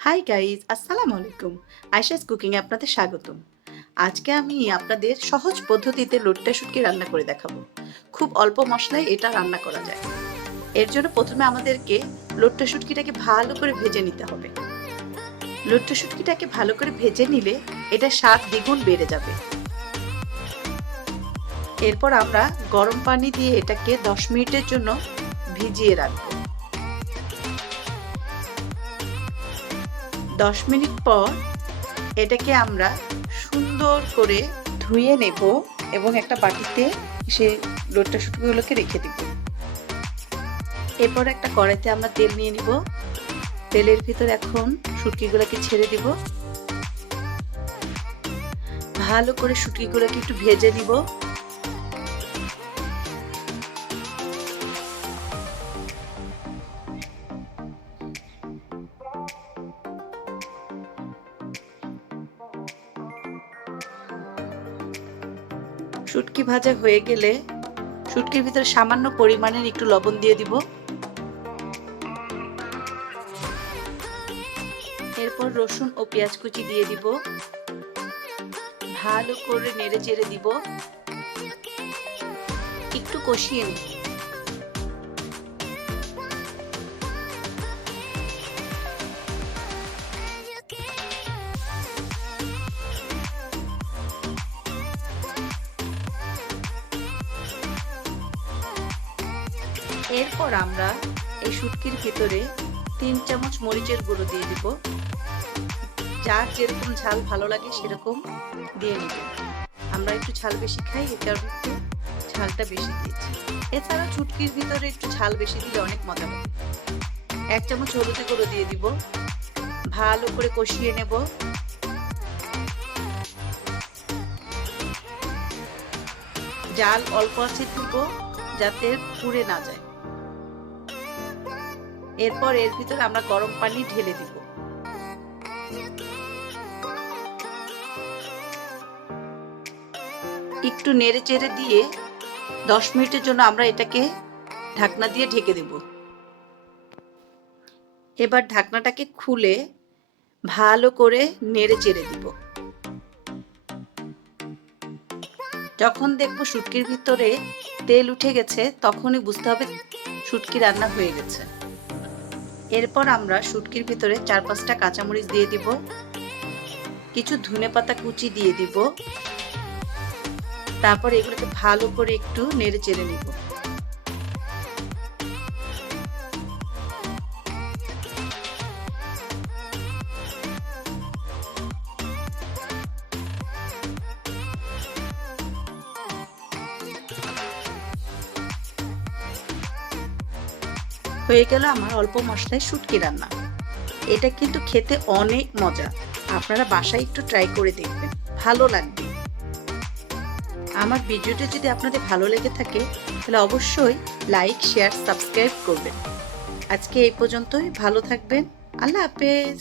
Hi guys আসসালামু আলাইকুম। আয়শাস কুকিংয়ে আপনাদের স্বাগতম। আজকে আমি আপনাদের সহজ পদ্ধতিতে লোট্টা শুটকি রান্না করে দেখাবো। খুব অল্প মশলায় এটা রান্না করা যায়। এর জন্য প্রথমে আমাদেরকে লোট্টা শুটকিটাকে ভালো করে ভেজে নিতে হবে। লোট্টা শুটকিটাকে ভালো করে ভেজে নিলে এটা স্বাদ দ্বিগুণ বেড়ে যাবে। এরপর আমরা গরম পানি দিয়ে এটাকে দশ মিনিটের জন্য ভিজিয়ে রাখব। দশ মিনিট পর এটাকে আমরা সুন্দর করে ধুয়ে নেব এবং একটা বাটিতে সে লোটটা শুটকিগুলোকে রেখে দিব। এরপর একটা কড়াইতে আমরা তেল নিয়ে নিব। তেলের ভিতর এখন শুটকিগুলোকে ছেড়ে দিব। ভালো করে শুটকিগুলোকে একটু ভেজে নিব। শুটকি ভাজা হয়ে গেলে শুটকির ভিতরে সামান্য পরিমাণের একটু লবণ দিয়ে দিব। এরপর রসুন ও পেঁয়াজ কুচি দিয়ে দিব। ভালো করে নেড়ে চেড়ে দিব। একটু কষিয়ে নিব এরপর আমরা এই শুটকির ভিতরে তিন চামচ মরিচের গুঁড়ো দিয়ে দিব। যার যেরকম ঝাল ভালো লাগে সেরকম দিয়ে নিব। আমরা একটু ঝাল বেশি খাই, এ কারণে একটু ঝালটা বেশি দিয়েছি। এছাড়া শুটকির ভিতরে একটু ঝাল বেশি দিলে অনেক মজা হবে এক চামচ হলুদের গুঁড়ো দিয়ে দিব। ভালো করে কষিয়ে নেব। জাল অল্প আছে দিব যাতে পুড়ে না যায়। এরপর এর ভিতরে আমরা গরম পানি ঢেলে দিব। একটু নেড়ে চেড়ে দিয়ে দশ মিনিটের জন্য আমরা এটাকে ঢাকনা দিয়ে ঢেকে দেব। এবার ঢাকনাটাকে খুলে ভালো করে নেড়ে চেড়ে দিব। যখন দেখব শুটকির ভিতরে তেল উঠে গেছে, তখনই বুঝতে হবে শুটকি রান্না হয়ে গেছে। এরপর আমরা শুটকির ভিতরে চার পাঁচটা কাঁচামরিচ দিয়ে দিব। কিছু ধনে পাতা কুচি দিয়ে দিব। তারপর এগুলোকে ভালো করে একটু নেড়ে চেড়ে নিব। হয়ে গেল আমার অল্প মশলায় শুটকি রান্না। এটা কিন্তু খেতে অনেক মজা। আপনারা বাসায় একটু ট্রাই করে দেখবেন। ভালো লাগবে। আমার ভিডিওটা যদি আপনাদের ভালো লেগে থাকে, তাহলে অবশ্যই লাইক শেয়ার সাবস্ক্রাইব করবেন। আজকে এই পর্যন্তই। ভালো থাকবেন। আল্লাহ হাফেজ।